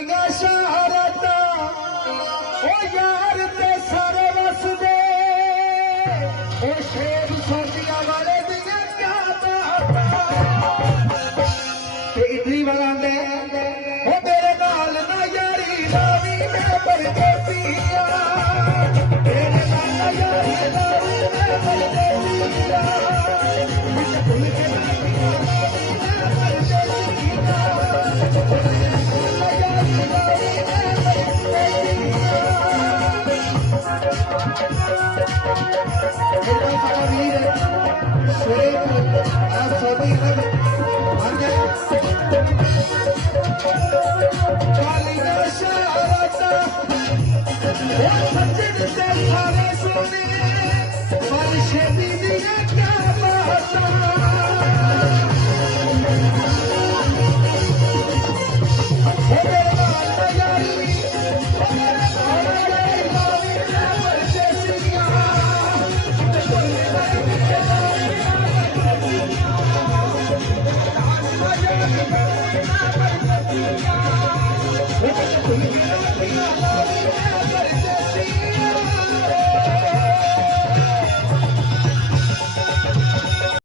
दियां शहारता ओ यार ते सारे वसदे ओ शेर सोटिया वाले दियां क्या बात ते इतनी बनांदे ओ तेरे नाल ना यारी लावी मैं परदेसिया तेरे नाल ना यारी लावी मैं परदेसिया विच भुल के